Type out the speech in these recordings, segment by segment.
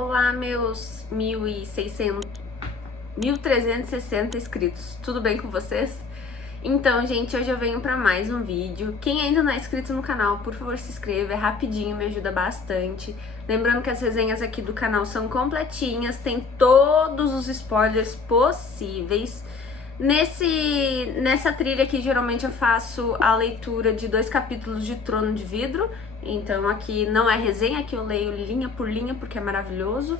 Olá, meus 1.360 inscritos, tudo bem com vocês? Então, gente, hoje eu venho pra mais um vídeo. Quem ainda não é inscrito no canal, por favor, se inscreva, é rapidinho, me ajuda bastante. Lembrando que as resenhas aqui do canal são completinhas, tem todos os spoilers possíveis. Nessa trilha aqui, geralmente eu faço a leitura de 2 capítulos de Trono de Vidro. Então aqui não é resenha, aqui eu leio linha por linha porque é maravilhoso.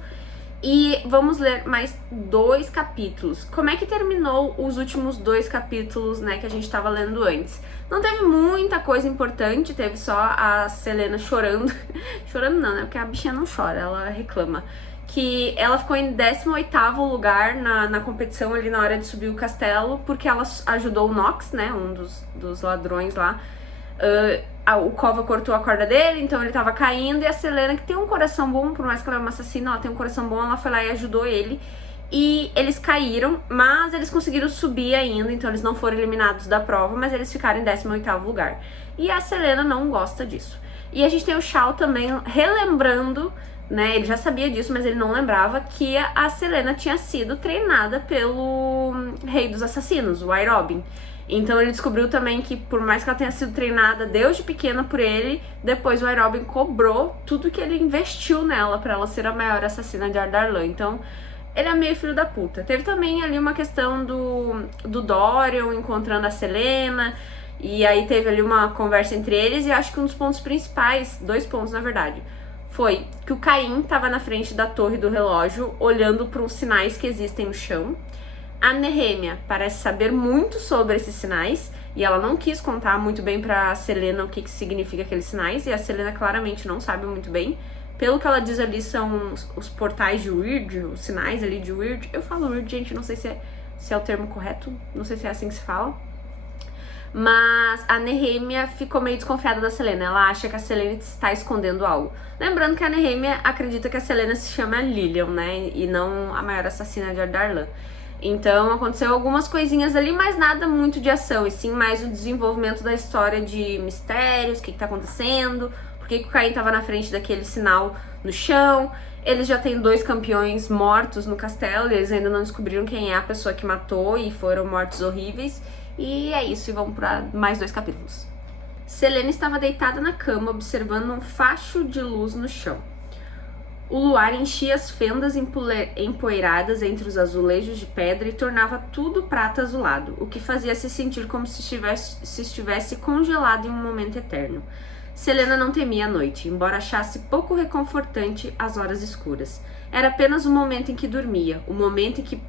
E vamos ler mais 2 capítulos. Como é que terminou os últimos 2 capítulos, né, que a gente tava lendo antes? Não teve muita coisa importante, teve só a Celaena chorando. Chorando não, né, porque a bichinha não chora, ela reclama. Que ela ficou em 18º lugar na competição ali na hora de subir o castelo, porque ela ajudou o Nox, né, um dos ladrões lá. O Cova cortou a corda dele, então ele tava caindo, e a Celaena, que tem um coração bom, por mais que ela é uma assassina, ela tem um coração bom, ela foi lá e ajudou ele. E eles caíram, mas eles conseguiram subir ainda, então eles não foram eliminados da prova, mas eles ficaram em 18º lugar. E a Celaena não gosta disso. E a gente tem o Shao também relembrando, né, ele já sabia disso, mas ele não lembrava que a Celaena tinha sido treinada pelo rei dos assassinos, o Robin. Então ele descobriu também que, por mais que ela tenha sido treinada desde pequena por ele, depois o Robin cobrou tudo que ele investiu nela pra ela ser a maior assassina de Ardarlan. Então ele é meio filho da puta. Teve também ali uma questão do Dorian encontrando a Celaena, e aí teve ali uma conversa entre eles, e acho que um dos pontos principais, 2 pontos na verdade, foi que o Caim tava na frente da torre do relógio, olhando para uns sinais que existem no chão. A Nehemia parece saber muito sobre esses sinais, e ela não quis contar muito bem pra Celaena o que significa aqueles sinais, e a Celaena claramente não sabe muito bem. Pelo que ela diz ali, são os portais de Wyrd, os sinais ali de Wyrd. Eu falo Wyrd, gente, não sei se é o termo correto, não sei se é assim que se fala. Mas a Nehemia ficou meio desconfiada da Celaena, ela acha que a Celaena está escondendo algo. Lembrando que a Nehemia acredita que a Celaena se chama Lilian, né, e não a maior assassina de Ardarlan. Então aconteceu algumas coisinhas ali, mas nada muito de ação, e sim mais o desenvolvimento da história de mistérios, o que tá acontecendo, por que o Caim tava na frente daquele sinal no chão. Eles já têm 2 campeões mortos no castelo, e eles ainda não descobriram quem é a pessoa que matou, e foram mortes horríveis. E é isso, e vamos para mais 2 capítulos. Celaena estava deitada na cama, observando um facho de luz no chão. O luar enchia as fendas empoeiradas entre os azulejos de pedra e tornava tudo prata azulado, o que fazia se sentir como se estivesse congelado em um momento eterno. Celaena não temia a noite, embora achasse pouco reconfortante as horas escuras. Era apenas o momento em que dormia, o momento em que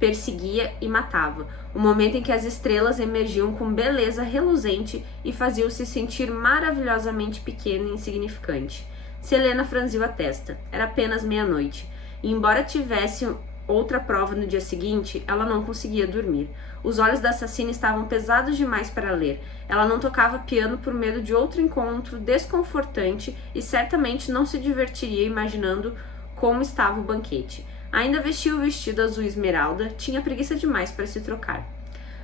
perseguia e matava, o momento em que as estrelas emergiam com beleza reluzente e faziam-se sentir maravilhosamente pequena e insignificante. Celaena franziu a testa. Era apenas meia-noite. E embora tivesse outra prova no dia seguinte, ela não conseguia dormir. Os olhos da assassina estavam pesados demais para ler. Ela não tocava piano por medo de outro encontro desconfortante e certamente não se divertiria imaginando como estava o banquete. Ainda vestia o vestido azul esmeralda, tinha preguiça demais para se trocar.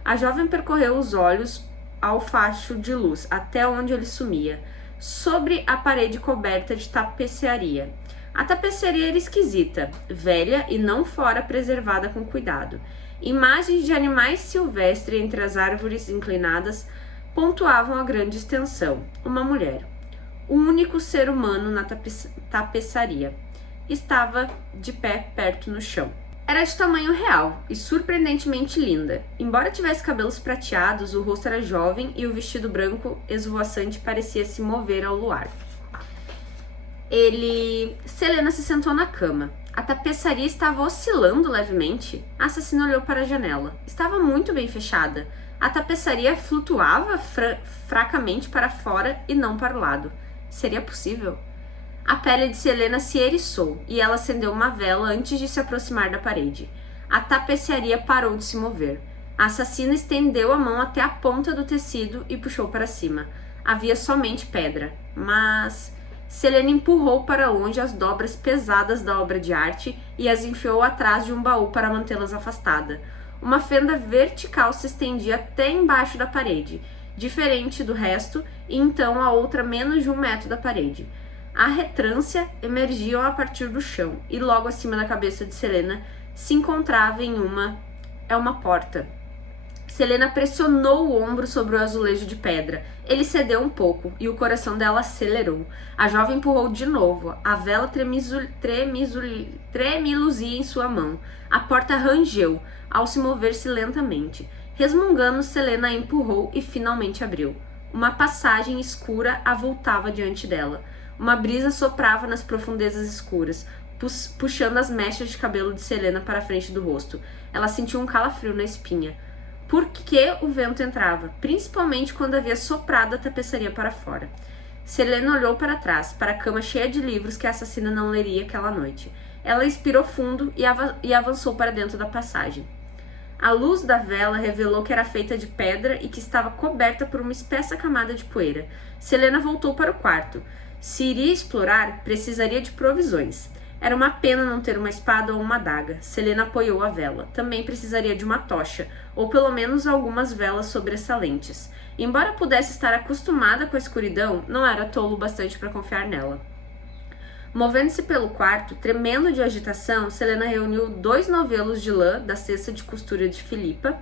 A jovem percorreu os olhos ao facho de luz, até onde ele sumia, sobre a parede coberta de tapeçaria. A tapeçaria era esquisita, velha e não fora preservada com cuidado. Imagens de animais silvestres entre as árvores inclinadas pontuavam a grande extensão. Uma mulher, o único ser humano na tapeçaria, estava de pé perto no chão. Era de tamanho real e surpreendentemente linda. Embora tivesse cabelos prateados, o rosto era jovem e o vestido branco esvoaçante parecia se mover ao luar. Celaena se sentou na cama. A tapeçaria estava oscilando levemente. A assassina olhou para a janela. Estava muito bem fechada. A tapeçaria flutuava fracamente para fora e não para o lado. Seria possível? A pele de Celaena se eriçou e ela acendeu uma vela antes de se aproximar da parede. A tapeçaria parou de se mover. A assassina estendeu a mão até a ponta do tecido e puxou para cima. Havia somente pedra, mas Celaena empurrou para longe as dobras pesadas da obra de arte e as enfiou atrás de um baú para mantê-las afastadas. Uma fenda vertical se estendia até embaixo da parede, diferente do resto, e então a outra menos de 1 metro da parede. A retrância emergiam a partir do chão, e logo acima da cabeça de Selena se encontrava uma porta. Selena pressionou o ombro sobre o azulejo de pedra. Ele cedeu um pouco e o coração dela acelerou. A jovem empurrou de novo. A vela tremiluzia em sua mão. A porta rangeu, ao se mover-se lentamente. Resmungando, Selena a empurrou e finalmente abriu. Uma passagem escura avultava diante dela. Uma brisa soprava nas profundezas escuras, puxando as mechas de cabelo de Selena para a frente do rosto. Ela sentiu um calafrio na espinha. Por que o vento entrava, principalmente quando havia soprado a tapeçaria para fora. Selena olhou para trás, para a cama cheia de livros que a assassina não leria aquela noite. Ela expirou fundo e avançou para dentro da passagem. A luz da vela revelou que era feita de pedra e que estava coberta por uma espessa camada de poeira. Selena voltou para o quarto. Se iria explorar, precisaria de provisões. Era uma pena não ter uma espada ou uma adaga. Selena apoiou a vela. Também precisaria de uma tocha, ou pelo menos algumas velas sobressalentes. Embora pudesse estar acostumada com a escuridão, não era tolo bastante para confiar nela. Movendo-se pelo quarto, tremendo de agitação, Selena reuniu 2 novelos de lã da cesta de costura de Filipa,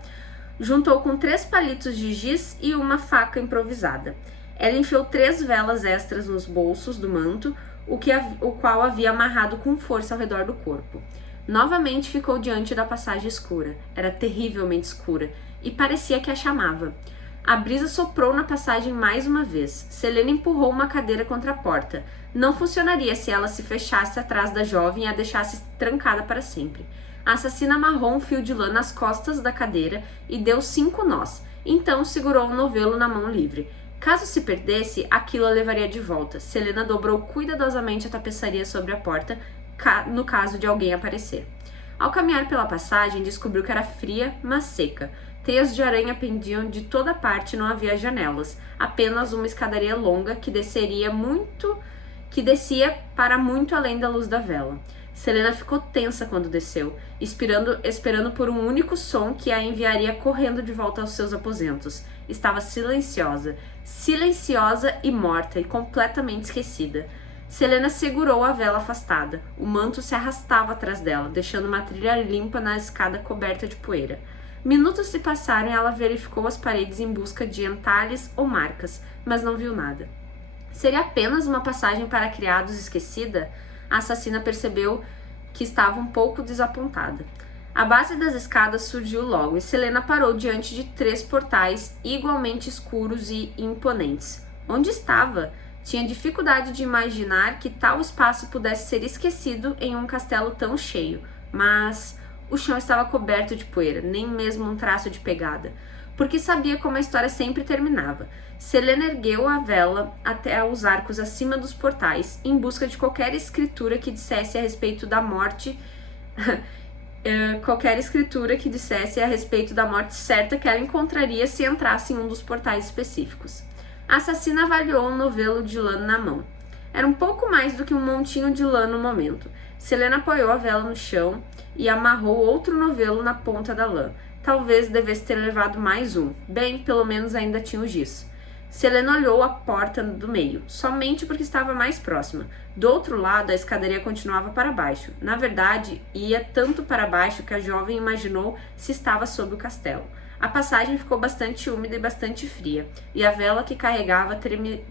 juntou com 3 palitos de giz e uma faca improvisada. Ela enfiou 3 velas extras nos bolsos do manto, o qual havia amarrado com força ao redor do corpo. Novamente ficou diante da passagem escura. Era terrivelmente escura e parecia que a chamava. A brisa soprou na passagem mais uma vez. Selena empurrou uma cadeira contra a porta. Não funcionaria se ela se fechasse atrás da jovem e a deixasse trancada para sempre. A assassina amarrou um fio de lã nas costas da cadeira e deu 5 nós. Então segurou o novelo na mão livre. Caso se perdesse, aquilo a levaria de volta. Selena dobrou cuidadosamente a tapeçaria sobre a porta, no caso de alguém aparecer. Ao caminhar pela passagem, descobriu que era fria, mas seca. Teias de aranha pendiam de toda parte e não havia janelas. Apenas uma escadaria longa que descia para muito além da luz da vela. Selena ficou tensa quando desceu, esperando por um único som que a enviaria correndo de volta aos seus aposentos. Estava silenciosa e morta e completamente esquecida. Selena segurou a vela afastada. O manto se arrastava atrás dela, deixando uma trilha limpa na escada coberta de poeira. Minutos se passaram e ela verificou as paredes em busca de entalhes ou marcas, mas não viu nada. Seria apenas uma passagem para criados esquecida? A assassina percebeu que estava um pouco desapontada. A base das escadas surgiu logo e Selena parou diante de 3 portais igualmente escuros e imponentes. Onde estava? Tinha dificuldade de imaginar que tal espaço pudesse ser esquecido em um castelo tão cheio, mas o chão estava coberto de poeira, nem mesmo um traço de pegada, porque sabia como a história sempre terminava. Selena ergueu a vela até os arcos acima dos portais, em busca de qualquer escritura que dissesse a respeito da morte certa que ela encontraria se entrasse em um dos portais específicos. A assassina avaliou um novelo de lã na mão. Era um pouco mais do que um montinho de lã no momento. Selena apoiou a vela no chão e amarrou outro novelo na ponta da lã. Talvez devesse ter levado mais um. Bem, pelo menos ainda tinha o giz. Selena olhou a porta do meio, somente porque estava mais próxima. Do outro lado, a escadaria continuava para baixo. Na verdade, ia tanto para baixo que a jovem imaginou se estava sob o castelo. A passagem ficou bastante úmida e bastante fria, e a vela que carregava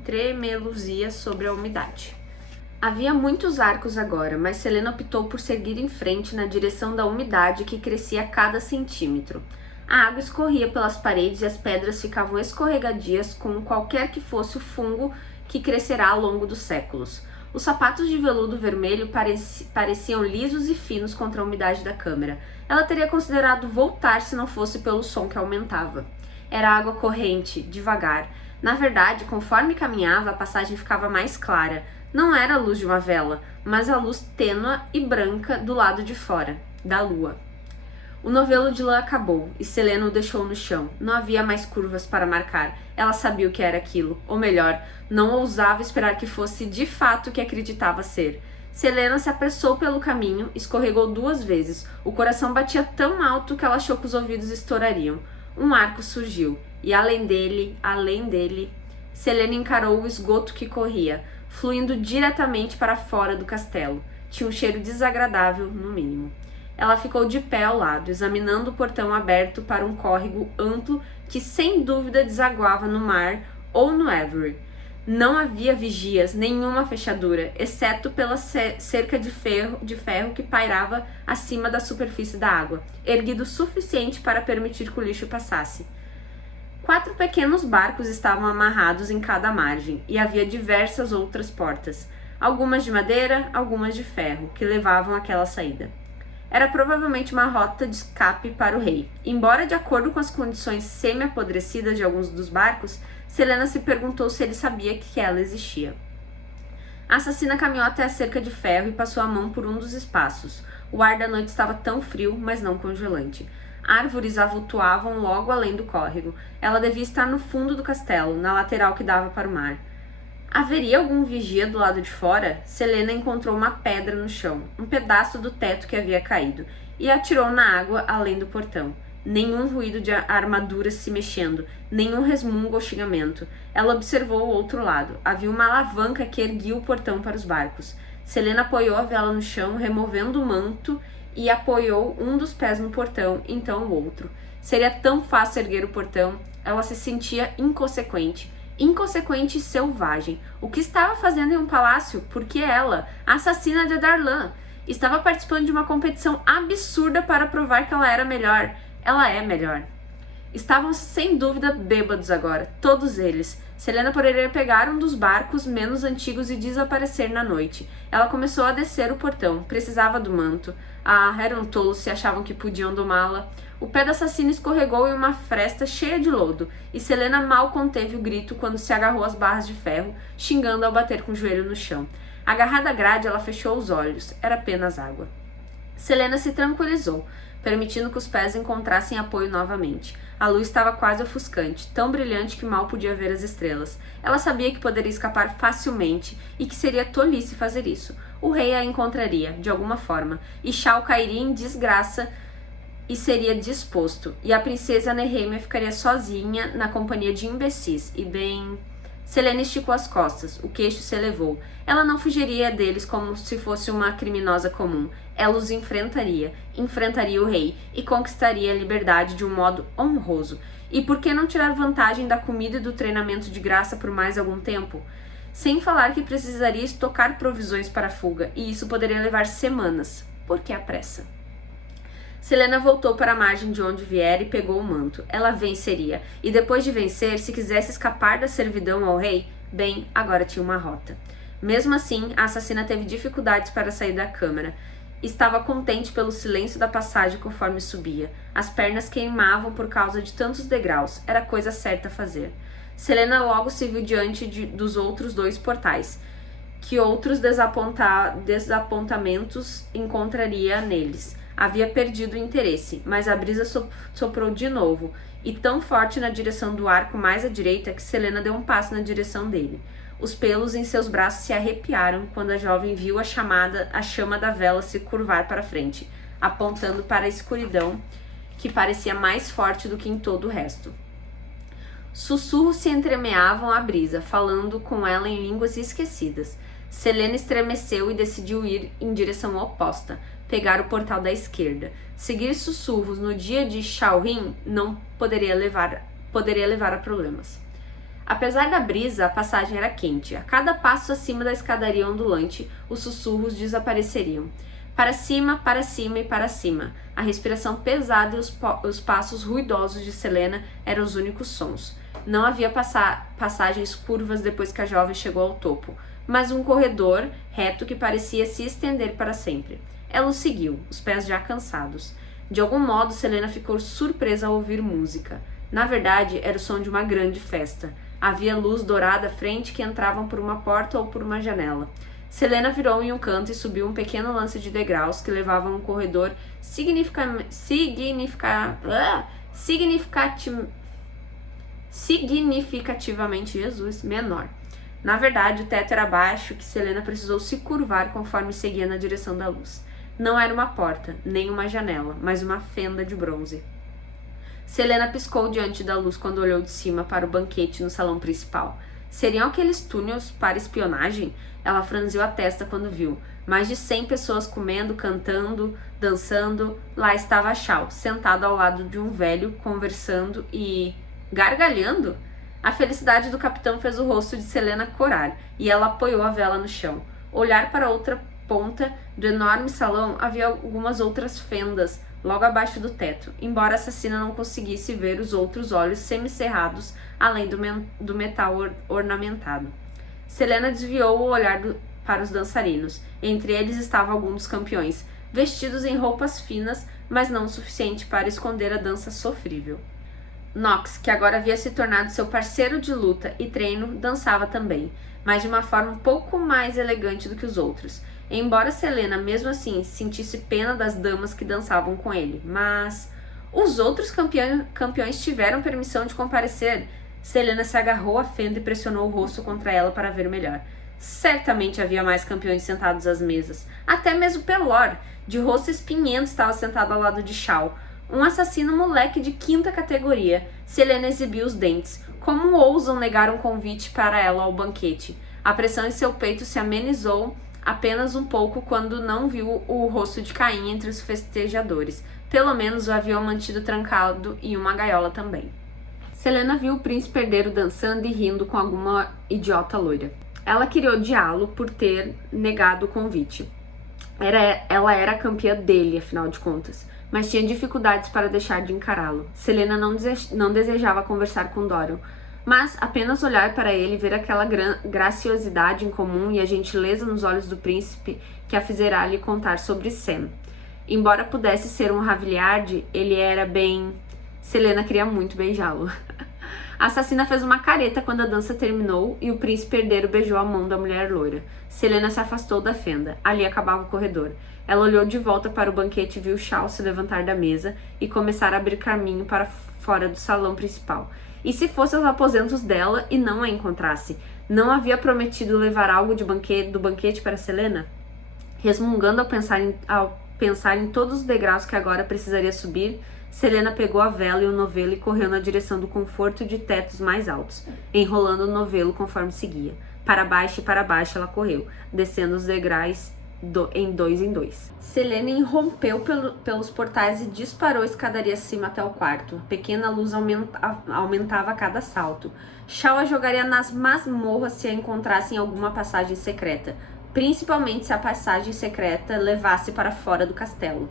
tremeluzia sobre a umidade. Havia muitos arcos agora, mas Selena optou por seguir em frente na direção da umidade que crescia a cada centímetro. A água escorria pelas paredes e as pedras ficavam escorregadias com qualquer que fosse o fungo que crescerá ao longo dos séculos. Os sapatos de veludo vermelho pareciam lisos e finos contra a umidade da câmara. Ela teria considerado voltar se não fosse pelo som que aumentava. Era água corrente, devagar. Na verdade, conforme caminhava, a passagem ficava mais clara. Não era a luz de uma vela, mas a luz tênua e branca do lado de fora, da lua. O novelo de lã acabou e Selena o deixou no chão. Não havia mais curvas para marcar. Ela sabia o que era aquilo. Ou melhor, não ousava esperar que fosse de fato o que acreditava ser. Selena se apressou pelo caminho, escorregou 2 vezes. O coração batia tão alto que ela achou que os ouvidos estourariam. Um arco surgiu. E além dele, Selena encarou o esgoto que corria. fluindo diretamente para fora do castelo. Tinha um cheiro desagradável, no mínimo. Ela ficou de pé ao lado, examinando o portão aberto para um córrego amplo que sem dúvida desaguava no mar ou no Avery. Não havia vigias, nenhuma fechadura, exceto pela cerca de ferro que pairava acima da superfície da água, erguido o suficiente para permitir que o lixo passasse. 4 pequenos barcos estavam amarrados em cada margem, e havia diversas outras portas, algumas de madeira, algumas de ferro, que levavam àquela saída. Era provavelmente uma rota de escape para o rei. Embora, de acordo com as condições semi-apodrecidas de alguns dos barcos, Selena se perguntou se ele sabia que ela existia. A assassina caminhou até a cerca de ferro e passou a mão por um dos espaços. O ar da noite estava tão frio, mas não congelante. Árvores avultuavam logo além do córrego. Ela devia estar no fundo do castelo, na lateral que dava para o mar. Haveria algum vigia do lado de fora? Selena encontrou uma pedra no chão, um pedaço do teto que havia caído, e atirou na água além do portão. Nenhum ruído de armaduras se mexendo, nenhum resmungo ou xingamento. Ela observou o outro lado. Havia uma alavanca que erguia o portão para os barcos. Selena apoiou a vela no chão, removendo o manto, e apoiou um dos pés no portão, então o outro. Seria tão fácil erguer o portão. Ela se sentia inconsequente e selvagem. O que estava fazendo em um palácio? Porque ela, a assassina de Darlan, estava participando de uma competição absurda para provar que ela era melhor. Ela é melhor. Estavam sem dúvida bêbados agora, todos eles. Selena poderia pegar um dos barcos menos antigos e desaparecer na noite. Ela começou a descer o portão. Precisava do manto. Eram tolos se achavam que podiam domá-la. O pé da assassina escorregou em uma fresta cheia de lodo, e Selena mal conteve o grito quando se agarrou às barras de ferro, xingando ao bater com o joelho no chão. Agarrada à grade, ela fechou os olhos. Era apenas água. Selena se tranquilizou, permitindo que os pés encontrassem apoio novamente. A luz estava quase ofuscante, tão brilhante que mal podia ver as estrelas. Ela sabia que poderia escapar facilmente e que seria tolice fazer isso. O rei a encontraria, de alguma forma, e Shao cairia em desgraça e seria disposto, e a princesa Nehemia ficaria sozinha na companhia de imbecis, e bem... Selena esticou as costas, o queixo se elevou. Ela não fugiria deles como se fosse uma criminosa comum. Ela os enfrentaria o rei e conquistaria a liberdade de um modo honroso. E por que não tirar vantagem da comida e do treinamento de graça por mais algum tempo? Sem falar que precisaria estocar provisões para a fuga, e isso poderia levar semanas. Por que a pressa? Selena voltou para a margem de onde viera e pegou o manto. Ela venceria, e depois de vencer, se quisesse escapar da servidão ao rei, bem, agora tinha uma rota. Mesmo assim, a assassina teve dificuldades para sair da câmara. Estava contente pelo silêncio da passagem conforme subia. As pernas queimavam por causa de tantos degraus. Era a coisa certa a fazer. Selena logo se viu diante dos outros 2 portais. Que outros desapontamentos encontraria neles? Havia perdido o interesse, mas a brisa soprou de novo, e tão forte na direção do arco mais à direita que Selena deu um passo na direção dele. Os pelos em seus braços se arrepiaram quando a jovem viu a chama da vela se curvar para frente, apontando para a escuridão, que parecia mais forte do que em todo o resto. Sussurros se entremeavam à brisa, falando com ela em línguas esquecidas. Selena estremeceu e decidiu ir em direção oposta, pegar o portal da esquerda. Seguir sussurros no dia de Shaorin não poderia levar a problemas. Apesar da brisa, a passagem era quente. A cada passo acima da escadaria ondulante, os sussurros desapareceriam. Para cima e para cima. A respiração pesada e os passos ruidosos de Selena eram os únicos sons. Não havia passagens curvas depois que a jovem chegou ao topo, mas um corredor reto que parecia se estender para sempre. Ela o seguiu, os pés já cansados. De algum modo, Selena ficou surpresa ao ouvir música. Na verdade, era o som de uma grande festa. Havia luz dourada à frente que entravam por uma porta ou por uma janela. Selena virou em um canto e subiu um pequeno lance de degraus que levavam a um corredor significativamente menor. Na verdade, o teto era baixo que Selena precisou se curvar conforme seguia na direção da luz. Não era uma porta, nem uma janela, mas uma fenda de bronze. Selena piscou diante da luz quando olhou de cima para o banquete no salão principal. Seriam aqueles túneis para espionagem? Ela franziu a testa quando viu. Mais de 100 pessoas comendo, cantando, dançando. Lá estava Shao, sentado ao lado de um velho, conversando e gargalhando. A felicidade do capitão fez o rosto de Selena corar, e ela apoiou a vela no chão. Olhar para outra ponta do enorme salão havia algumas outras fendas logo abaixo do teto, embora a assassina não conseguisse ver os outros olhos semicerrados além do metal ornamentado. Selena desviou o olhar para os dançarinos. Entre eles estavam alguns dos campeões, vestidos em roupas finas, mas não o suficiente para esconder a dança sofrível. Nox, que agora havia se tornado seu parceiro de luta e treino, dançava também, mas de uma forma um pouco mais elegante do que os outros. Embora Selena, mesmo assim, sentisse pena das damas que dançavam com ele. Mas os outros campeões tiveram permissão de comparecer. Selena se agarrou à fenda e pressionou o rosto contra ela para ver melhor. Certamente havia mais campeões sentados às mesas. Até mesmo Pelor, de rosto espinhento, estava sentado ao lado de Shao. Um assassino moleque de 5ª categoria. Selena exibiu os dentes. Como ousam negar um convite para ela ao banquete? A pressão em seu peito se amenizou apenas um pouco quando não viu o rosto de Caim entre os festejadores. Pelo menos o haviam mantido trancado em uma gaiola também. Selena viu o príncipe herdeiro dançando e rindo com alguma idiota loira. Ela queria odiá-lo por ter negado o convite. Ela era a campeã dele, afinal de contas, mas tinha dificuldades para deixar de encará-lo. Selena não desejava conversar com Dorian, mas apenas olhar para ele e ver aquela graciosidade em comum e a gentileza nos olhos do príncipe que a fizera lhe contar sobre Sam. Embora pudesse ser um Raviliard, ele era bem... Selena queria muito beijá-lo. A assassina fez uma careta quando a dança terminou e o príncipe herdeiro beijou a mão da mulher loira. Selena se afastou da fenda. Ali acabava o corredor. Ela olhou de volta para o banquete e viu Shao se levantar da mesa e começar a abrir caminho para fora do salão principal. E se fosse aos aposentos dela e não a encontrasse? Não havia prometido levar algo do banquete para Selena? Resmungando ao pensar em todos os degraus que agora precisaria subir, Selena pegou a vela e o novelo e correu na direção do conforto de tetos mais altos, enrolando o novelo conforme seguia. Para baixo e para baixo ela correu, descendo os degraus em dois. Selena irrompeu pelos portais e disparou a escadaria acima até o quarto. A pequena luz aumentava a cada salto. Shao a jogaria nas masmorras se a encontrasse em alguma passagem secreta, principalmente se a passagem secreta levasse para fora do castelo.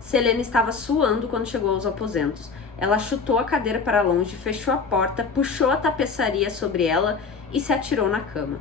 Selena estava suando quando chegou aos aposentos. Ela chutou a cadeira para longe, fechou a porta, puxou a tapeçaria sobre ela e se atirou na cama.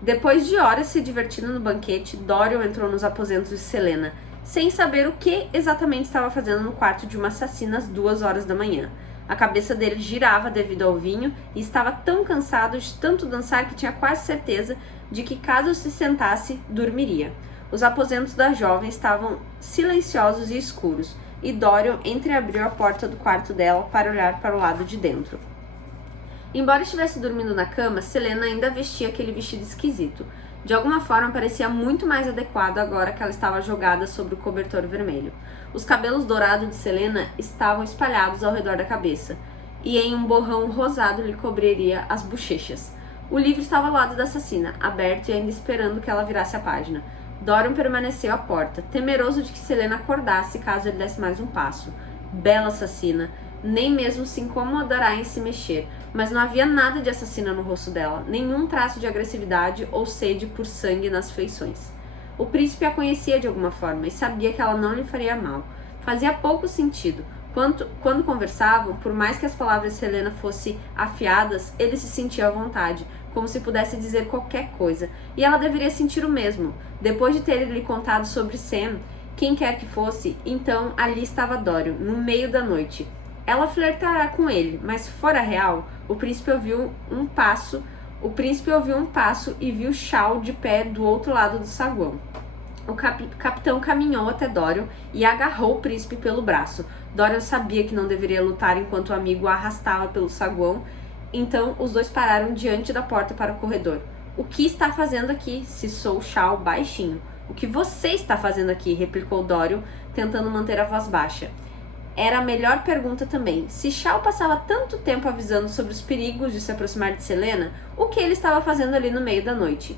Depois de horas se divertindo no banquete, Dorian entrou nos aposentos de Selena, sem saber o que exatamente estava fazendo no quarto de uma assassina às 2 horas da manhã. A cabeça dele girava devido ao vinho e estava tão cansado de tanto dançar que tinha quase certeza de que, caso se sentasse, dormiria. Os aposentos da jovem estavam silenciosos e escuros, e Dorian entreabriu a porta do quarto dela para olhar para o lado de dentro. Embora estivesse dormindo na cama, Selena ainda vestia aquele vestido esquisito. De alguma forma, parecia muito mais adequado agora que ela estava jogada sobre o cobertor vermelho. Os cabelos dourados de Selena estavam espalhados ao redor da cabeça, e em um borrão rosado lhe cobriria as bochechas. O livro estava ao lado da assassina, aberto e ainda esperando que ela virasse a página. Dorian permaneceu à porta, temeroso de que Selena acordasse caso ele desse mais um passo. Bela assassina, nem mesmo se incomodará em se mexer, mas não havia nada de assassina no rosto dela, nenhum traço de agressividade ou sede por sangue nas feições. O príncipe a conhecia de alguma forma e sabia que ela não lhe faria mal. Fazia pouco sentido. Quando conversavam, por mais que as palavras de Selena fossem afiadas, ele se sentia à vontade, como se pudesse dizer qualquer coisa, e ela deveria sentir o mesmo. Depois de ter lhe contado sobre Sam, quem quer que fosse, então ali estava Dorian, no meio da noite. Ela flertará com ele, mas fora real, o príncipe ouviu um passo e viu Shao de pé do outro lado do saguão. O capitão caminhou até Dorian e agarrou o príncipe pelo braço. Dorian sabia que não deveria lutar enquanto o amigo a arrastava pelo saguão, então os dois pararam diante da porta para o corredor. O que está fazendo aqui? Cissou Shao baixinho. O que você está fazendo aqui? Replicou Dorian, tentando manter a voz baixa. Era a melhor pergunta também. Se Shao passava tanto tempo avisando sobre os perigos de se aproximar de Selena, o que ele estava fazendo ali no meio da noite?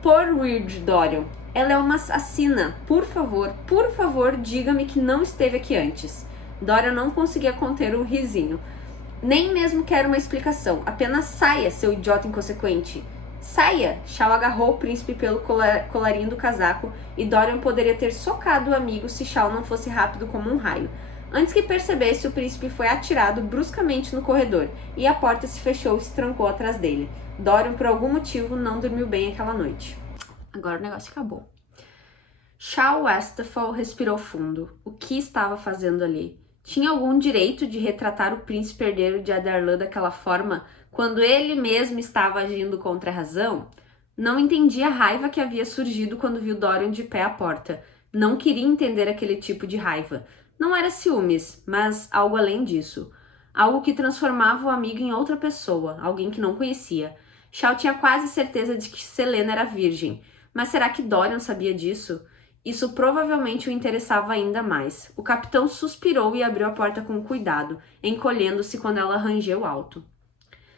Por Weird, Dorian. Ela é uma assassina. Por favor, diga-me que não esteve aqui antes. Dorian não conseguia conter um risinho. Nem mesmo quero uma explicação. Apenas saia, seu idiota inconsequente. Saia! Shao agarrou o príncipe pelo colarinho do casaco e Dorian poderia ter socado o amigo se Shao não fosse rápido como um raio. Antes que percebesse, o príncipe foi atirado bruscamente no corredor e a porta se fechou e se trancou atrás dele. Dorian, por algum motivo, não dormiu bem aquela noite. Agora o negócio acabou. Shao Westphal respirou fundo. O que estava fazendo ali? Tinha algum direito de retratar o príncipe herdeiro de Adarlan daquela forma quando ele mesmo estava agindo contra a razão? Não entendia a raiva que havia surgido quando viu Dorian de pé à porta. Não queria entender aquele tipo de raiva. Não era ciúmes, mas algo além disso. Algo que transformava o amigo em outra pessoa, alguém que não conhecia. Shao tinha quase certeza de que Selena era virgem. Mas será que Dorian sabia disso? Isso provavelmente o interessava ainda mais. O capitão suspirou e abriu a porta com cuidado, encolhendo-se quando ela rangeu alto.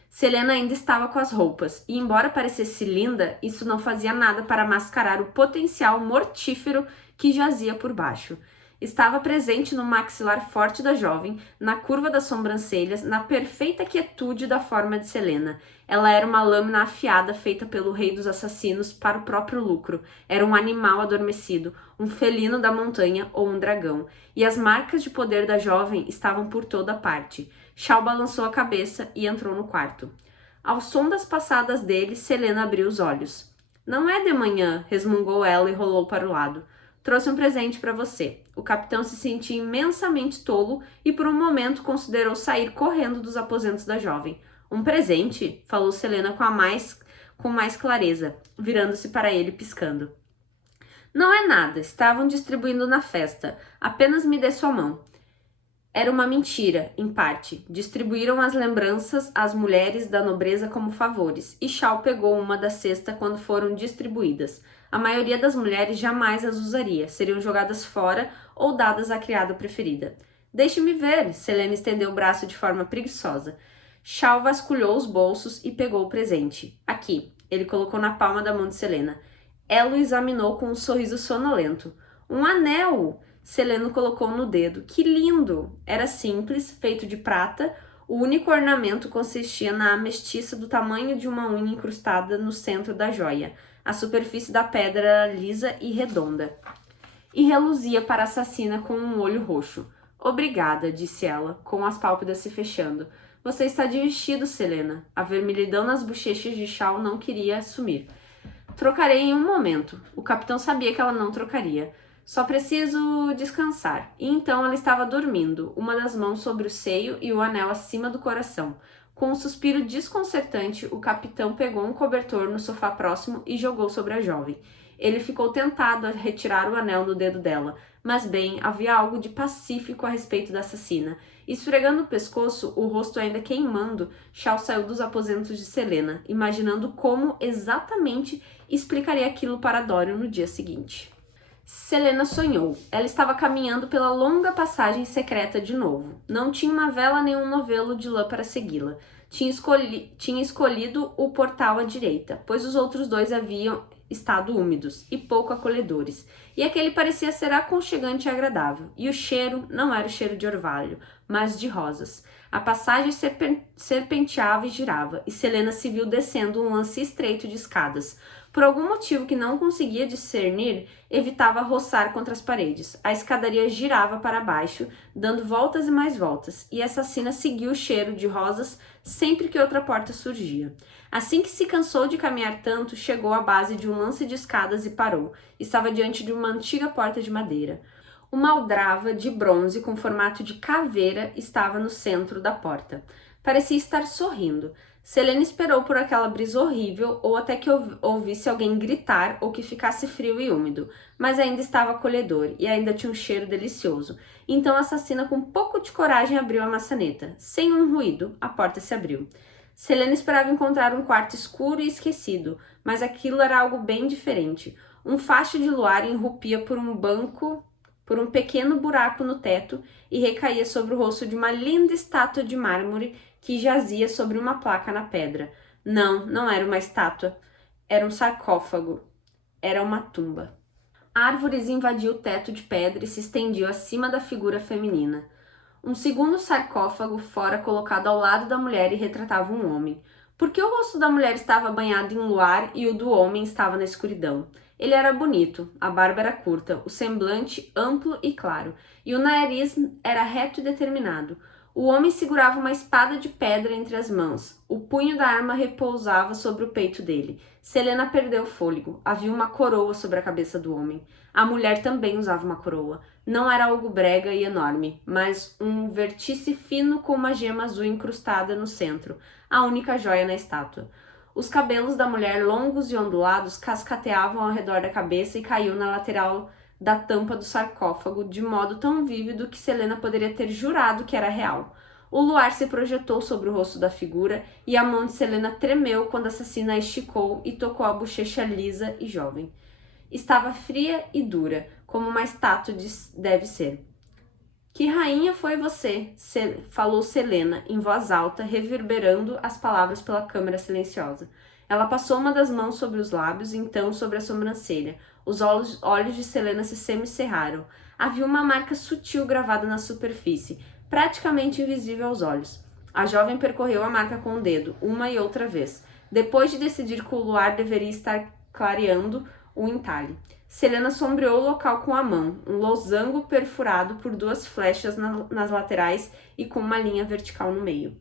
Selena ainda estava com as roupas, e embora parecesse linda, isso não fazia nada para mascarar o potencial mortífero que jazia por baixo. Estava presente no maxilar forte da jovem, na curva das sobrancelhas, na perfeita quietude da forma de Selena. Ela era uma lâmina afiada feita pelo rei dos assassinos para o próprio lucro. Era um animal adormecido, um felino da montanha ou um dragão. E as marcas de poder da jovem estavam por toda parte. Shao balançou a cabeça e entrou no quarto. Ao som das passadas dele, Selena abriu os olhos. Não é de manhã, resmungou ela e rolou para o lado. Trouxe um presente para você. O capitão se sentia imensamente tolo e por um momento considerou sair correndo dos aposentos da jovem. Um presente? Falou Selena com mais clareza, virando-se para ele piscando. Não é nada, estavam distribuindo na festa. Apenas me dê sua mão. Era uma mentira, em parte. Distribuíram as lembranças às mulheres da nobreza como favores, e Shao pegou uma da cesta quando foram distribuídas. A maioria das mulheres jamais as usaria, seriam jogadas fora ou dadas à criada preferida. Deixe-me ver, Selena estendeu o braço de forma preguiçosa. Shao vasculhou os bolsos e pegou o presente. Aqui, ele colocou na palma da mão de Selena. Ela o examinou com um sorriso sonolento. Um anel! Selena colocou no dedo. Que lindo! Era simples, feito de prata. O único ornamento consistia na amestiça do tamanho de uma unha incrustada no centro da joia. A superfície da pedra era lisa e redonda. E reluzia para a assassina com um olho roxo. Obrigada, disse ela, com as pálpebras se fechando. Você está de vestido, Selena. A vermelhidão nas bochechas de Shao não queria sumir. Trocarei em um momento. O capitão sabia que ela não trocaria. Só preciso descansar. E então ela estava dormindo, uma das mãos sobre o seio e o anel acima do coração. Com um suspiro desconcertante, o capitão pegou um cobertor no sofá próximo e jogou sobre a jovem. Ele ficou tentado a retirar o anel no dedo dela, mas bem, havia algo de pacífico a respeito da assassina. Esfregando o pescoço, o rosto ainda queimando, Shao saiu dos aposentos de Selena, imaginando como exatamente explicaria aquilo para Dorian no dia seguinte. Selena sonhou. Ela estava caminhando pela longa passagem secreta de novo. Não tinha uma vela nem um novelo de lã para segui-la. Tinha escolhido o portal à direita, pois os outros dois haviam estado úmidos e pouco acolhedores. E aquele parecia ser aconchegante e agradável. E o cheiro não era o cheiro de orvalho, mas de rosas. A passagem serpenteava e girava, e Selena se viu descendo um lance estreito de escadas. Por algum motivo que não conseguia discernir, evitava roçar contra as paredes. A escadaria girava para baixo, dando voltas e mais voltas, e a assassina seguiu o cheiro de rosas sempre que outra porta surgia. Assim que se cansou de caminhar tanto, chegou à base de um lance de escadas e parou. Estava diante de uma antiga porta de madeira. Uma aldrava de bronze com formato de caveira estava no centro da porta. Parecia estar sorrindo. Selena esperou por aquela brisa horrível ou até que ouvisse alguém gritar ou que ficasse frio e úmido, mas ainda estava acolhedor e ainda tinha um cheiro delicioso. Então a assassina com um pouco de coragem abriu a maçaneta. Sem um ruído, a porta se abriu. Selena esperava encontrar um quarto escuro e esquecido, mas aquilo era algo bem diferente. Um facho de luar irrompia por um banco por um pequeno buraco no teto e recaía sobre o rosto de uma linda estátua de mármore que jazia sobre uma placa na pedra. Não, não era uma estátua. Era um sarcófago. Era uma tumba. Árvores invadiu o teto de pedra e se estendiam acima da figura feminina. Um segundo sarcófago fora colocado ao lado da mulher e retratava um homem. Por que o rosto da mulher estava banhado em luar e o do homem estava na escuridão? Ele era bonito, a barba era curta, o semblante amplo e claro, e o nariz era reto e determinado. O homem segurava uma espada de pedra entre as mãos. O punho da arma repousava sobre o peito dele. Selena perdeu o fôlego. Havia uma coroa sobre a cabeça do homem. A mulher também usava uma coroa. Não era algo brega e enorme, mas um vertice fino com uma gema azul incrustada no centro, a única joia na estátua. Os cabelos da mulher, longos e ondulados, cascateavam ao redor da cabeça e caíam na lateral da tampa do sarcófago, de modo tão vívido que Selena poderia ter jurado que era real. O luar se projetou sobre o rosto da figura e a mão de Selena tremeu quando a assassina a esticou e tocou a bochecha lisa e jovem. Estava fria e dura, como uma estátua deve ser. Que rainha foi você? Falou Selena, em voz alta, reverberando as palavras pela câmara silenciosa. Ela passou uma das mãos sobre os lábios, então sobre a sobrancelha. Os olhos de Selena se semicerraram. Havia uma marca sutil gravada na superfície, praticamente invisível aos olhos. A jovem percorreu a marca com o dedo, uma e outra vez, depois de decidir que o luar deveria estar clareando o entalhe. Selena sombreou o local com a mão, um losango perfurado por duas flechas nas laterais e com uma linha vertical no meio.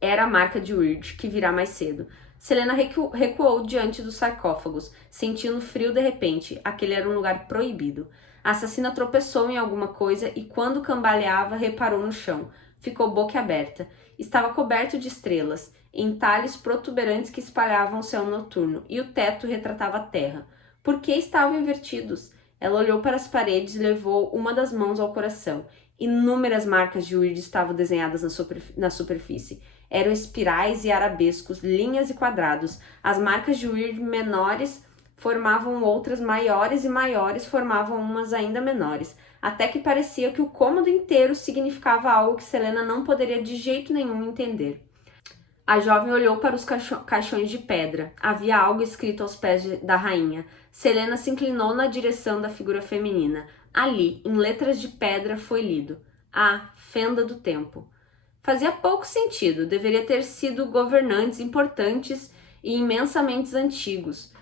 Era a marca de Weird, que virá mais cedo. Selena recuou diante dos sarcófagos, sentindo frio de repente. Aquele era um lugar proibido. A assassina tropeçou em alguma coisa e, quando cambaleava, reparou no chão. Ficou boquiaberta. Estava coberto de estrelas, entalhes protuberantes que espalhavam o céu noturno, e o teto retratava a terra. Por que estavam invertidos? Ela olhou para as paredes e levou uma das mãos ao coração. Inúmeras marcas de Weird estavam desenhadas na superfície. Eram espirais e arabescos, linhas e quadrados. As marcas de Weird menores formavam outras maiores e maiores formavam umas ainda menores, até que parecia que o cômodo inteiro significava algo que Selena não poderia de jeito nenhum entender. A jovem olhou para os caixões de pedra. Havia algo escrito aos pés da rainha. Selena se inclinou na direção da figura feminina. Ali, em letras de pedra, foi lido: "A Fenda do Tempo". Fazia pouco sentido. Deveria ter sido governantes importantes e imensamente antigos,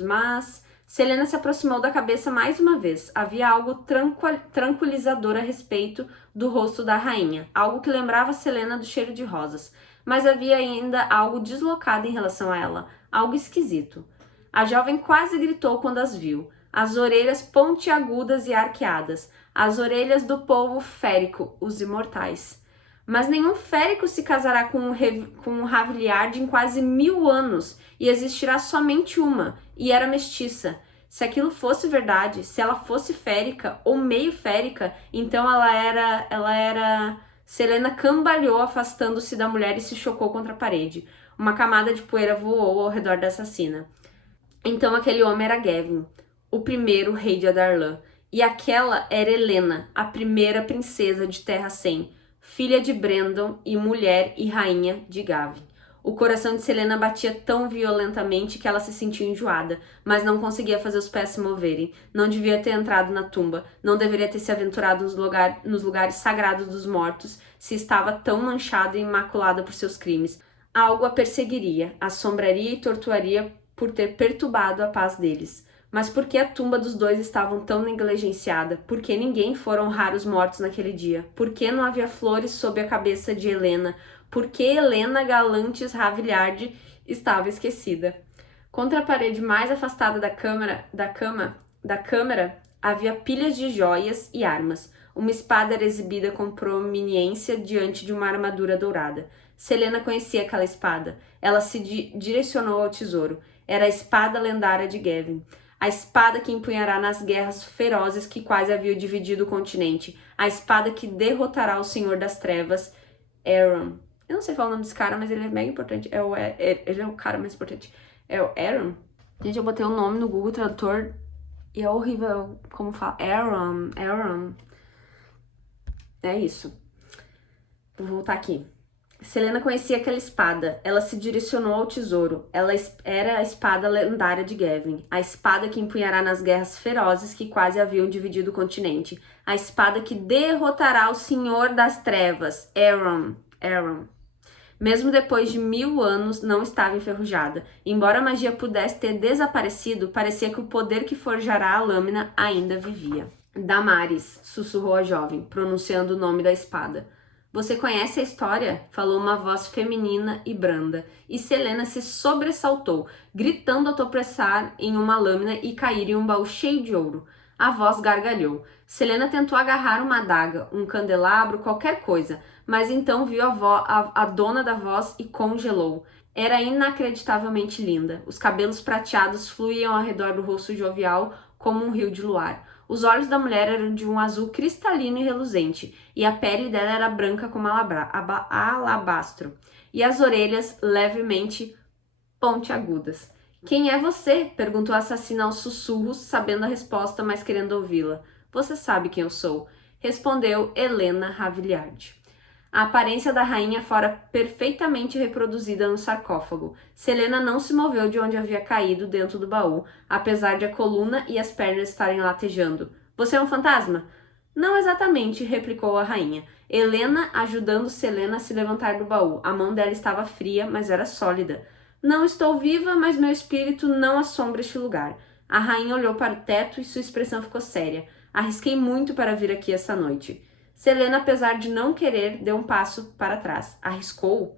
mas Selena se aproximou da cabeça mais uma vez. Havia algo tranquilizador a respeito do rosto da rainha, algo que lembrava Selena do cheiro de rosas, mas havia ainda algo deslocado em relação a ela, algo esquisito. A jovem quase gritou quando as viu. As orelhas pontiagudas e arqueadas, as orelhas do povo férico, os imortais. Mas nenhum férico se casará com um Raviliard em quase 1000 anos, e existirá somente uma, e era mestiça. Se aquilo fosse verdade, se ela fosse férica ou meio férica, então ela era... Selena cambaleou, afastando-se da mulher e se chocou contra a parede. Uma camada de poeira voou ao redor da assassina. Então aquele homem era Gavin, o primeiro rei de Adarlan, e aquela era Helena, a primeira princesa de Terra Sem, filha de Brandon e mulher e rainha de Gavin. O coração de Selena batia tão violentamente que ela se sentiu enjoada, mas não conseguia fazer os pés se moverem. Não devia ter entrado na tumba, não deveria ter se aventurado nos lugares sagrados dos mortos, se estava tão manchada e imaculada por seus crimes. Algo a perseguiria, assombraria e torturaria por ter perturbado a paz deles. Mas por que a tumba dos dois estava tão negligenciada? Por que ninguém fora honrar os mortos naquele dia? Por que não havia flores sob a cabeça de Helena? Por que Helena Galantis Raviliard estava esquecida? Contra a parede mais afastada da câmara havia pilhas de joias e armas. Uma espada era exibida com prominência diante de uma armadura dourada. Selena conhecia aquela espada. Ela se direcionou ao tesouro. Era a espada lendária de Gavin. A espada que empunhará nas guerras ferozes que quase haviam dividido o continente. A espada que derrotará o Senhor das Trevas, Aaron. Eu não sei falar o nome desse cara, mas ele é mega importante. Ele é o cara mais importante. É o Aaron? Gente, eu botei o nome no Google Tradutor E é horrível como fala. Aaron. É isso. Vou voltar aqui. Selena conhecia aquela espada. Ela se direcionou ao tesouro. Ela era a espada lendária de Gavin. A espada que empunhará nas guerras ferozes que quase haviam dividido o continente. A espada que derrotará o Senhor das Trevas, Aaron. Mesmo depois de 1000 anos, não estava enferrujada. Embora a magia pudesse ter desaparecido, parecia que o poder que forjará a lâmina ainda vivia. Damaris, sussurrou a jovem, pronunciando o nome da espada. Você conhece a história? Falou uma voz feminina e branda, e Selena se sobressaltou, gritando ao tropeçar em uma lâmina e cair em um baú cheio de ouro. A voz gargalhou. Selena tentou agarrar uma adaga, um candelabro, qualquer coisa, mas então viu a dona da voz e congelou. Era inacreditavelmente linda. Os cabelos prateados fluíam ao redor do rosto jovial como um rio de luar. Os olhos da mulher eram de um azul cristalino e reluzente, e a pele dela era branca como alabastro, e as orelhas levemente pontiagudas. Quem é você? Perguntou a assassina aos sussurros, sabendo a resposta, mas querendo ouvi-la. Você sabe quem eu sou, respondeu Helena Ravillard. A aparência da rainha fora perfeitamente reproduzida no sarcófago. Selena não se moveu de onde havia caído dentro do baú, apesar de a coluna e as pernas estarem latejando. Você é um fantasma? Não exatamente, replicou a rainha. Helena ajudando Selena a se levantar do baú. A mão dela estava fria, mas era sólida. Não estou viva, mas meu espírito não assombra este lugar. A rainha olhou para o teto e sua expressão ficou séria. Arrisquei muito para vir aqui essa noite. Selena, apesar de não querer, deu um passo para trás. Arriscou?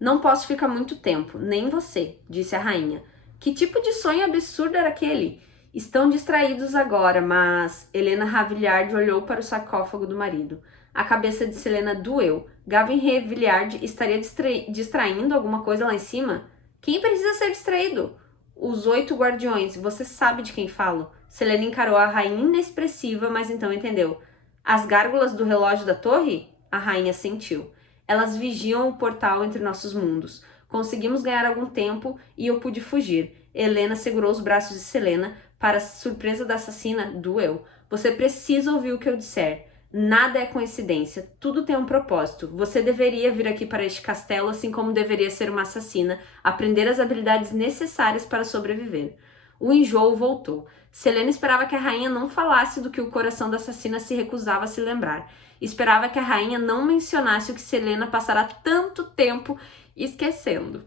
Não posso ficar muito tempo, nem você, disse a rainha. Que tipo de sonho absurdo era aquele? Estão distraídos agora, mas... Helena Ravillard olhou para o sarcófago do marido. A cabeça de Selena doeu. Gavin Ravillard estaria distraindo alguma coisa lá em cima? Quem precisa ser distraído? Os 8 guardiões, você sabe de quem falo. Selena encarou a rainha inexpressiva, mas então entendeu. As gárgulas do relógio da torre? A rainha sentiu. Elas vigiam o portal entre nossos mundos. Conseguimos ganhar algum tempo e eu pude fugir. Helena segurou os braços de Selena. Para surpresa da assassina, doeu. Você precisa ouvir o que eu disser. Nada é coincidência. Tudo tem um propósito. Você deveria vir aqui para este castelo, assim como deveria ser uma assassina, aprender as habilidades necessárias para sobreviver. O enjoo voltou. Selena esperava que a rainha não falasse do que o coração da assassina se recusava a se lembrar. Esperava que a rainha não mencionasse o que Selena passara tanto tempo esquecendo.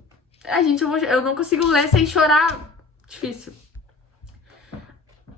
Gente, eu não consigo ler sem chorar. Difícil.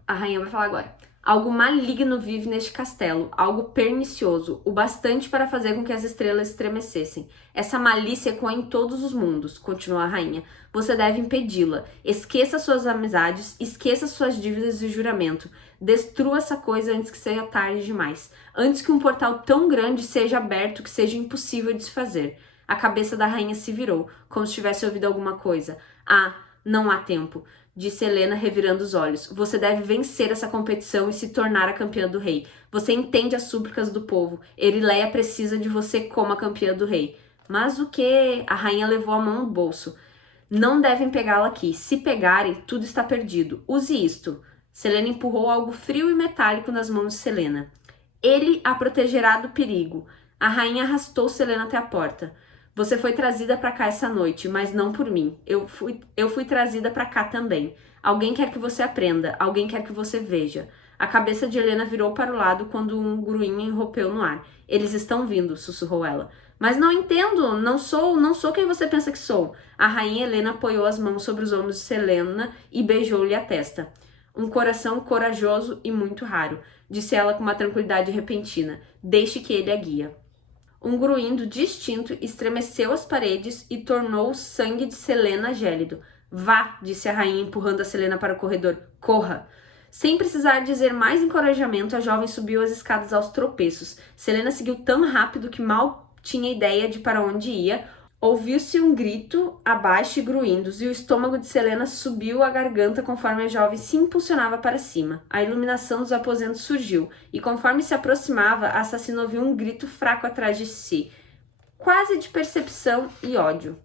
A rainha vai falar agora. Algo maligno vive neste castelo, algo pernicioso, o bastante para fazer com que as estrelas estremecessem. Essa malícia ecoa em todos os mundos, continuou a rainha. Você deve impedi-la. Esqueça suas amizades, esqueça suas dívidas e juramento. Destrua essa coisa antes que seja tarde demais. Antes que um portal tão grande seja aberto que seja impossível desfazer. A cabeça da rainha se virou, como se tivesse ouvido alguma coisa. Ah, não há tempo, disse Helena, revirando os olhos. Você deve vencer essa competição e se tornar a campeã do rei. Você entende as súplicas do povo. Erileia precisa de você como a campeã do rei. Mas o que? A rainha levou a mão no bolso. Não devem pegá-la aqui. Se pegarem, tudo está perdido. Use isto. Selena empurrou algo frio e metálico nas mãos de Selena. Ele a protegerá do perigo. A rainha arrastou Selena até a porta. Você foi trazida para cá essa noite, mas não por mim. Eu fui trazida para cá também. Alguém quer que você aprenda, alguém quer que você veja. A cabeça de Helena virou para o lado quando um gruinho rompeu no ar. Eles estão vindo, sussurrou ela. Mas não entendo, não sou quem você pensa que sou. A rainha Helena apoiou as mãos sobre os ombros de Selena e beijou-lhe a testa. Um coração corajoso e muito raro, disse ela com uma tranquilidade repentina. Deixe que ele a guie. Um gruindo distinto estremeceu as paredes e tornou o sangue de Selena gélido. Vá, disse a rainha, empurrando a Selena para o corredor. Corra! Sem precisar dizer mais encorajamento, a jovem subiu as escadas aos tropeços. Selena seguiu tão rápido que mal tinha ideia de para onde ia. Ouviu-se um grito abaixo e gruindos, e o estômago de Selena subiu à garganta conforme a jovem se impulsionava para cima. A iluminação dos aposentos surgiu, e conforme se aproximava, a assassina ouviu um grito fraco atrás de si, quase de percepção e ódio.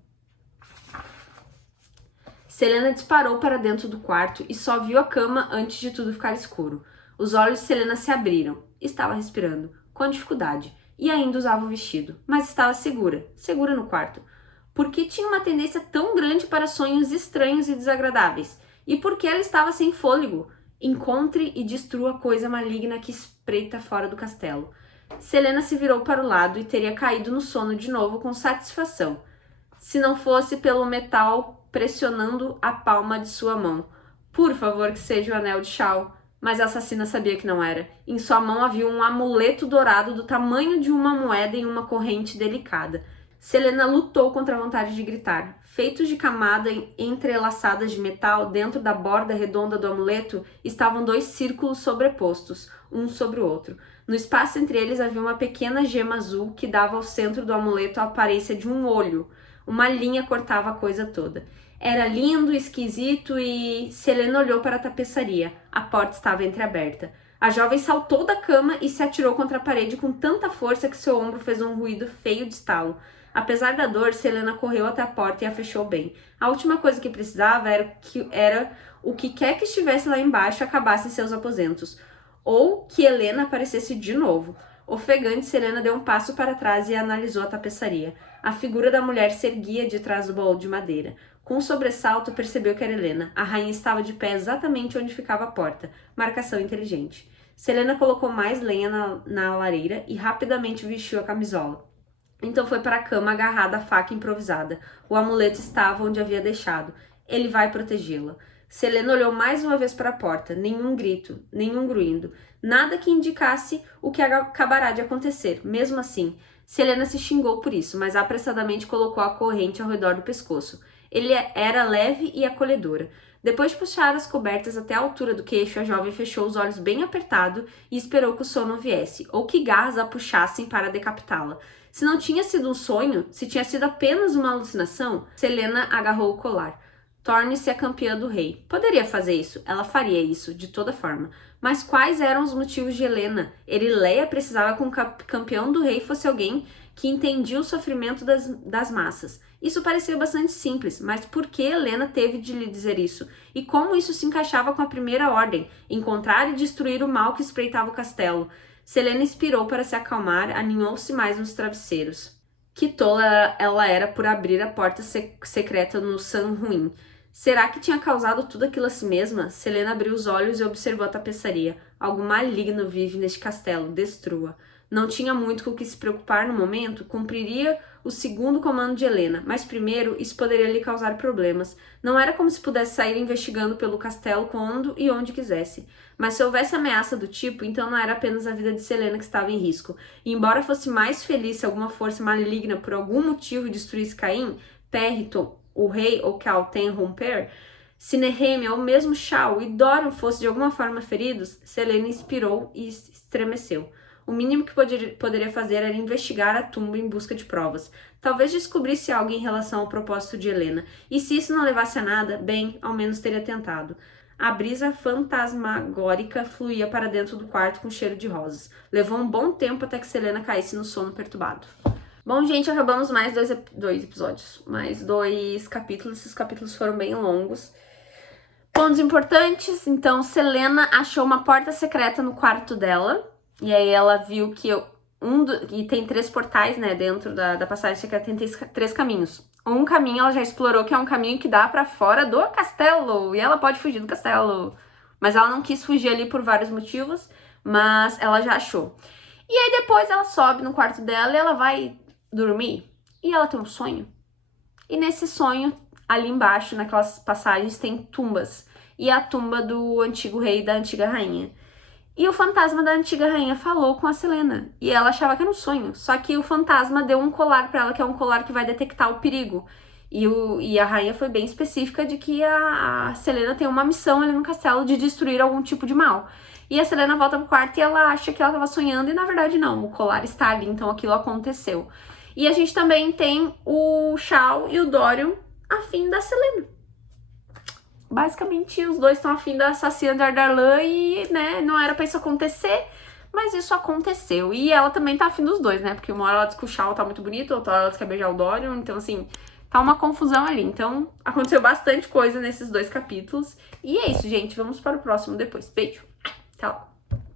Selena disparou para dentro do quarto e só viu a cama antes de tudo ficar escuro. Os olhos de Selena se abriram. Estava respirando, com dificuldade, e ainda usava o vestido, mas estava segura no quarto. Por que tinha uma tendência tão grande para sonhos estranhos e desagradáveis? E por que ela estava sem fôlego? Encontre e destrua a coisa maligna que espreita fora do castelo. Selena se virou para o lado e teria caído no sono de novo com satisfação, se não fosse pelo metal pressionando a palma de sua mão. Por favor, que seja o anel de Shao. Mas a assassina sabia que não era. Em sua mão havia um amuleto dourado do tamanho de uma moeda em uma corrente delicada. Selena lutou contra a vontade de gritar. Feitos de camadas entrelaçadas de metal, dentro da borda redonda do amuleto estavam 2 círculos sobrepostos, um sobre o outro. No espaço entre eles havia uma pequena gema azul que dava ao centro do amuleto a aparência de um olho. Uma linha cortava a coisa toda. Era lindo, esquisito e... Selena olhou para a tapeçaria. A porta estava entreaberta. A jovem saltou da cama e se atirou contra a parede com tanta força que seu ombro fez um ruído feio de estalo. Apesar da dor, Selena correu até a porta e a fechou bem. A última coisa que precisava era o que quer que estivesse lá embaixo acabasse em seus aposentos. Ou que Helena aparecesse de novo. Ofegante, Selena deu um passo para trás e analisou a tapeçaria. A figura da mulher se erguia de trás do baú de madeira. Com um sobressalto, percebeu que era Helena. A rainha estava de pé exatamente onde ficava a porta. Marcação inteligente. Selena colocou mais lenha na lareira e rapidamente vestiu a camisola. Então foi para a cama agarrada à faca improvisada. O amuleto estava onde havia deixado. Ele vai protegê-la. Selena olhou mais uma vez para a porta. Nenhum grito, nenhum gruindo. Nada que indicasse o que acabará de acontecer. Mesmo assim, Selena se xingou por isso, mas apressadamente colocou a corrente ao redor do pescoço. Ele era leve e acolhedora. Depois de puxar as cobertas até a altura do queixo, a jovem fechou os olhos bem apertado e esperou que o sono viesse, ou que garras a puxassem para decapitá-la. Se não tinha sido um sonho, se tinha sido apenas uma alucinação, Selena agarrou o colar. Torne-se a campeã do rei. Poderia fazer isso, ela faria isso, de toda forma. Mas quais eram os motivos de Helena? Erileia precisava que um campeão do rei fosse alguém que entendia o sofrimento das massas. Isso parecia bastante simples, mas por que Helena teve de lhe dizer isso? E como isso se encaixava com a primeira ordem, encontrar e destruir o mal que espreitava o castelo? Selena expirou para se acalmar, aninhou-se mais nos travesseiros. Que tola ela era por abrir a porta secreta no San Ruim. Será que tinha causado tudo aquilo a si mesma? Selena abriu os olhos e observou a tapeçaria. Algo maligno vive neste castelo, destrua. Não tinha muito com o que se preocupar no momento, cumpriria o segundo comando de Helena, mas primeiro isso poderia lhe causar problemas. Não era como se pudesse sair investigando pelo castelo quando e onde quisesse. Mas se houvesse ameaça do tipo, então não era apenas a vida de Selena que estava em risco. E embora fosse mais feliz se alguma força maligna por algum motivo destruísse Caim, Perriton, o rei ou Calten romper, se Nehemia ou mesmo Shao e Dorian fossem de alguma forma feridos, Selena inspirou e estremeceu. O mínimo que poderia fazer era investigar a tumba em busca de provas. Talvez descobrisse algo em relação ao propósito de Helena. E se isso não levasse a nada, bem, ao menos teria tentado. A brisa fantasmagórica fluía para dentro do quarto com cheiro de rosas. Levou um bom tempo até que Selena caísse no sono perturbado. Bom, gente, acabamos mais dois episódios. Mais 2 capítulos. Esses capítulos foram bem longos. Pontos importantes. Então, Selena achou uma porta secreta no quarto dela. E aí ela viu que e tem 3 portais, né, dentro da passagem secreta, tem 3 caminhos. Um caminho ela já explorou, que é um caminho que dá pra fora do castelo, e ela pode fugir do castelo. Mas ela não quis fugir ali por vários motivos, mas ela já achou. E aí depois ela sobe no quarto dela e ela vai dormir, e ela tem um sonho. E nesse sonho, ali embaixo, naquelas passagens, tem tumbas. E a tumba do antigo rei e da antiga rainha. E o fantasma da antiga rainha falou com a Selena. E ela achava que era um sonho. Só que o fantasma deu um colar pra ela, que é um colar que vai detectar o perigo. E a rainha foi bem específica de que a Selena tem uma missão ali no castelo de destruir algum tipo de mal. E a Selena volta pro quarto e ela acha que ela tava sonhando. E na verdade não, o colar está ali, então aquilo aconteceu. E a gente também tem o Shao e o Dorian afim da Selena. Basicamente, os dois estão afim da assassina de Ardarlan e, né, não era pra isso acontecer, mas isso aconteceu. E ela também tá afim dos dois, né, porque uma hora ela diz que o Shao tá muito bonito, outra hora ela diz que quer beijar o Dorian, então, assim, tá uma confusão ali. Então, aconteceu bastante coisa nesses 2 capítulos. E é isso, gente. Vamos para o próximo depois. Beijo. Tchau.